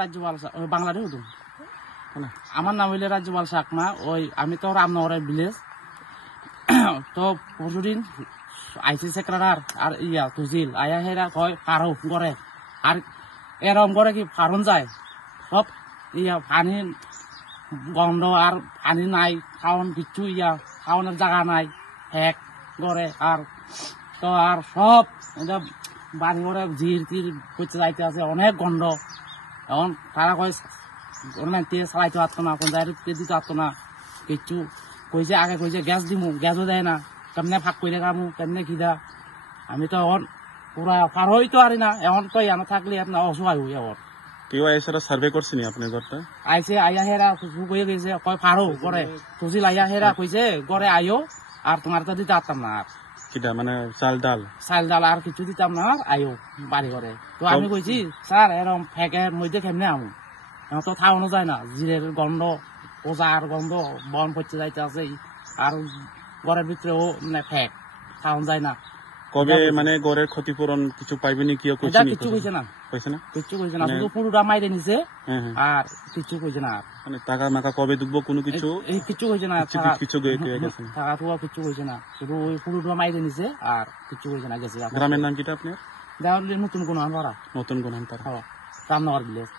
রাজ্যপাল বাংলাদেশ আমার নাম হইলে রাজ্যপাল শাকমা। ওই আমি তো রামনগরের ভিলেজ। তো পরশুদিন আইসি সেক্রেটার আর ইয়া তুজিল আয়া হেরা কয় পারো করে আর এরম করে কি ফারুন যায় সব ইয়া পানি গন্ধ আর পানি নাই খাওয়ান কিচ্ছু ইয়া খাওয়ানোর জায়গা নাই হ্যাক করে আর তো আর সব এটা বাড়ি করে জির টির করতে যাইতে আছে অনেক গন্ধ। এখন তারা কয় দিয়ে চালাইতে পারতো না পঞ্চায়েত দিতে পারতো না কিচ্ছু কইছে আগে কইছে গ্যাস দিমু গ্যাসও দেয় না কেমনে ভাগ করে খামু কেমনে খিদা আমি তো এখন পুরা পার হইতে পারি না। এখন তো এনে থাকলে আপনার অসহায় হই এখন কেউ এসে সার্ভে করছিনি আপনার ঘরটা আইসে আইয়া হেরা কয়ে গেছে কয় পারো করে তুজিল আইয়া হেরা কইছে ঘরে আইও আর তোমার তো দিতে পারতাম না আর কিটা মানে চাল ডাল আর কিছু দিতাম না আর আইও বাড়ি ঘরে। তো আমি কইছি স্যার এরকম ফ্যাকের মধ্যে কেমনে আমু এখন তো খাওয়ানো যায় না জিরের গন্ধ ওজার গন্ধ বন পড়তে যাইতে আছে আর ঘরের ভিতরেও মানে ফ্যাক খাওয়ানো যায় না। কবে মানে ঘরের ক্ষতিপূরণ কিছু পাইবেনি কি কিছু কইছে না কিচ্ছু কইছে না শুধু পুরোটা মাইরে নিছে আর কিছু কইছে না মানে টাকা মাকা কবে দুবো কোনো কিছু কিছু কইছে না কিছু টাকা টুকা কিছু কইছে না শুধু ওই পুরোটা মাইরে নিছে আর কিছু কইছে না গেছে। গ্রামের নাম কিটা আপনার দেওয়ার নতুন কোন নতুন কোন রামনগর ভিলেজ।